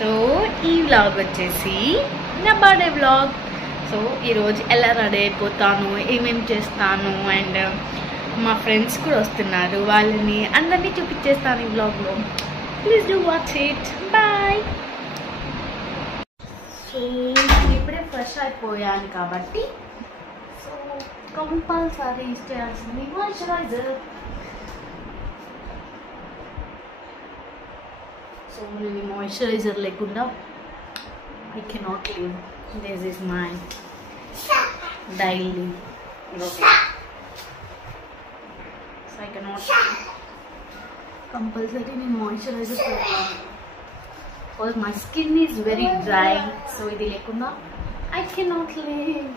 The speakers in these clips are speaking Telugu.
సో ఈ వ్లాగ్ వచ్చేసి నా బర్త్డే వ్లాగ్. సో ఈరోజు ఎలా రెడీ అయిపోతాను, ఏమేమి చేస్తాను, అండ్ మా ఫ్రెండ్స్ కూడా వస్తున్నారు, వాళ్ళని అందరినీ చూపించేస్తాను ఈ వ్లాగ్లో. Please do watch it. Bye. So ఇప్పుడే ఫ్రెష్ అయిపోయాను కాబట్టి సో కంపల్సరీ యూజ్ చేయాల్సింది మాయిశ్చరైజర్. సో నేను మాయిశ్చరైజర్ లేకుండా I cannot live. This is my daily routine. So I cannot compulsory need moisturizer because my skin is very dry. So idi lekunda I cannot live.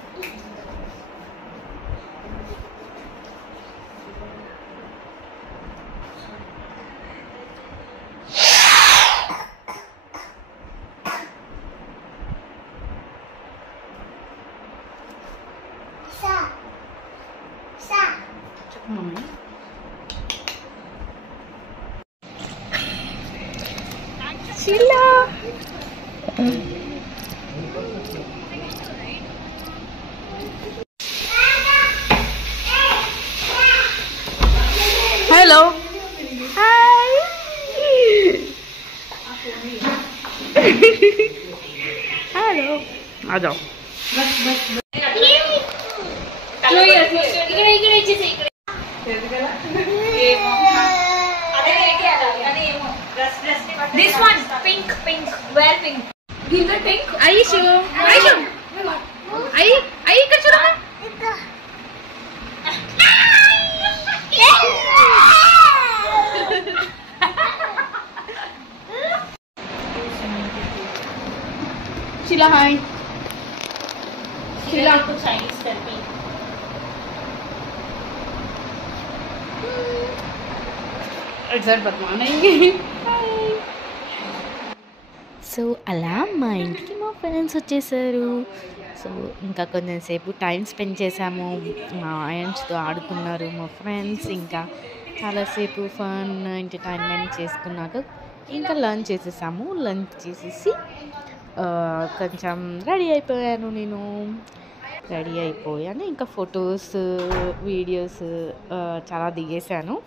Mommy. Sheila. Hello. Hi. Hello. आ जाओ. बस. This one, pink. Where pink? Give the pink. Aishu. Ai kachura. Sheila, hi. Sheila to Chinese therapy. Exact batmaneंगे. సో అలా మా ఇంటికి మా ఫ్రెండ్స్ వచ్చేసారు. సో ఇంకా కొంచెంసేపు టైం స్పెండ్ చేసాము, మా ఆయన్స్తో ఆడుకున్నారు మా ఫ్రెండ్స్. ఇంకా చాలాసేపు ఫన్ ఎంటర్టైన్మెంట్ చేసుకున్నాక ఇంకా లంచ్ చేసేసాము. లంచ్ చేసేసి కొంచెం రెడీ అయిపోయాను. రెడీ అయిపోయాను. ఇంకా ఫొటోస్ వీడియోస్ చాలా దిగేశాను.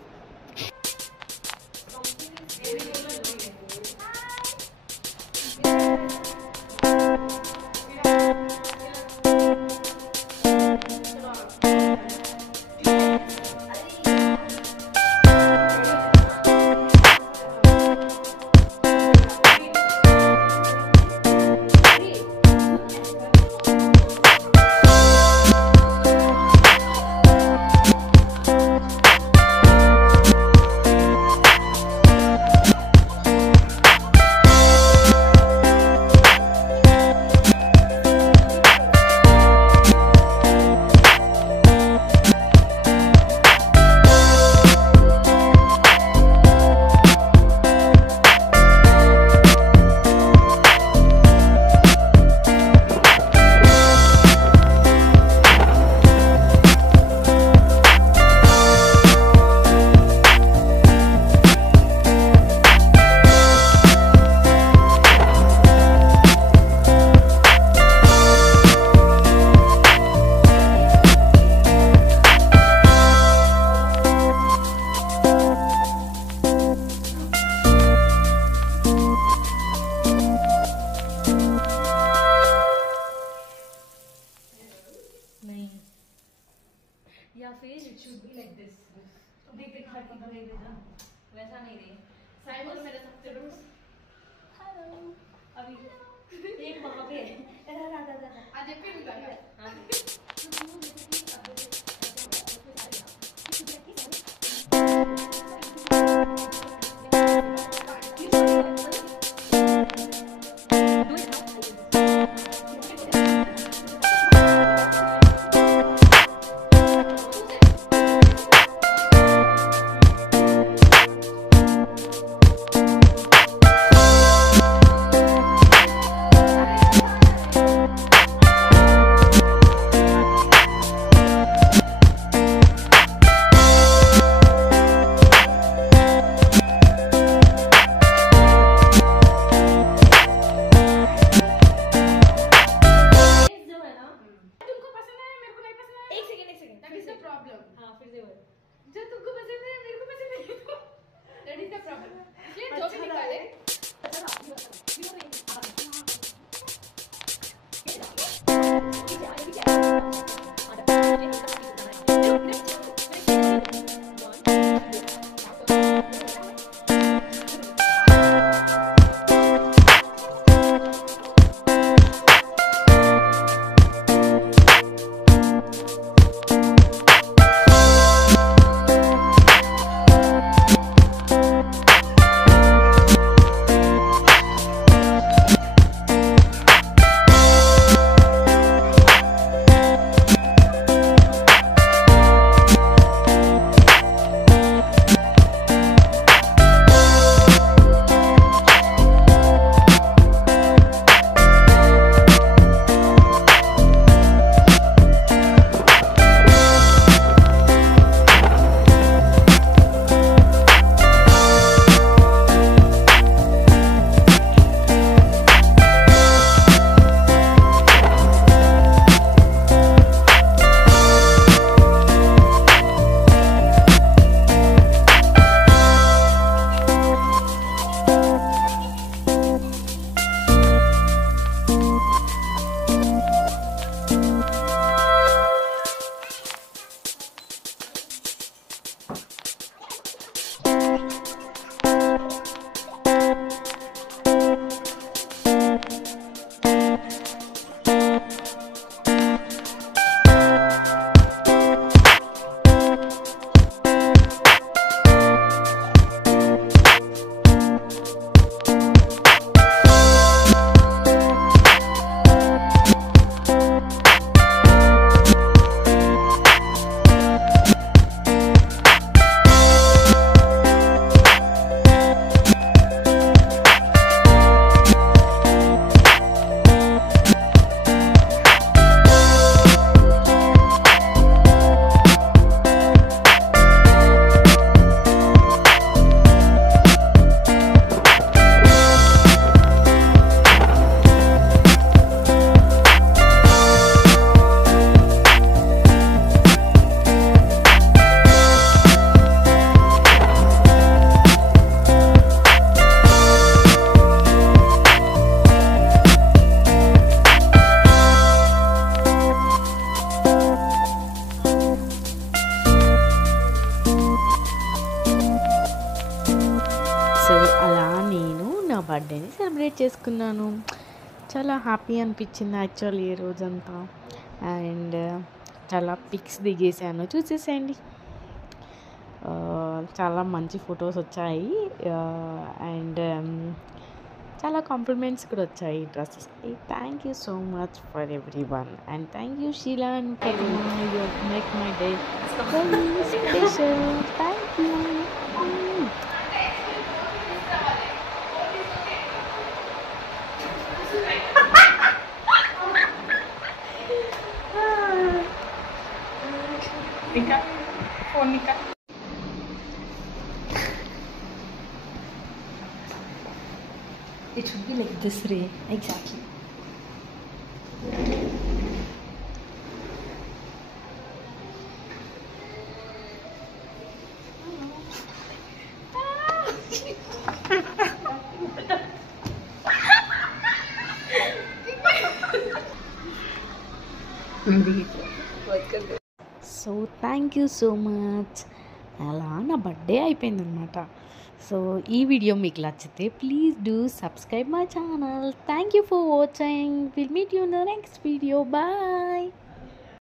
या फिर it should be like this. देख वैसा नहीं रे. साइड में मेरे सबसे हेलो अभी एक वहां पे है. आज फिर బర్త్డేని సెలబ్రేట్ చేసుకున్నాను. చాలా హ్యాపీ అనిపించింది యాక్చువల్లీ ఈ రోజంతా. అండ్ చాలా పిక్స్ దిగేసాను, చూసేసేయండి. చాలా మంచి ఫొటోస్ వచ్చాయి. అండ్ చాలా కాంప్లిమెంట్స్ కూడా వచ్చాయి డ్రెస్సెస్కి. Thank you so much for everyone. And thank you Sheelan for you make my day very special. Thank you. ఇంకా ఫోన్ ఇంకా It should be like this, Ray. Exactly. So thank you so much. అలా నా బర్త్డే అయిపోయిందనమాట. సో ఈ వీడియో మీకు నచ్చితే please do subscribe my channel. Thank you for watching. Will meet you in the next video. Bye.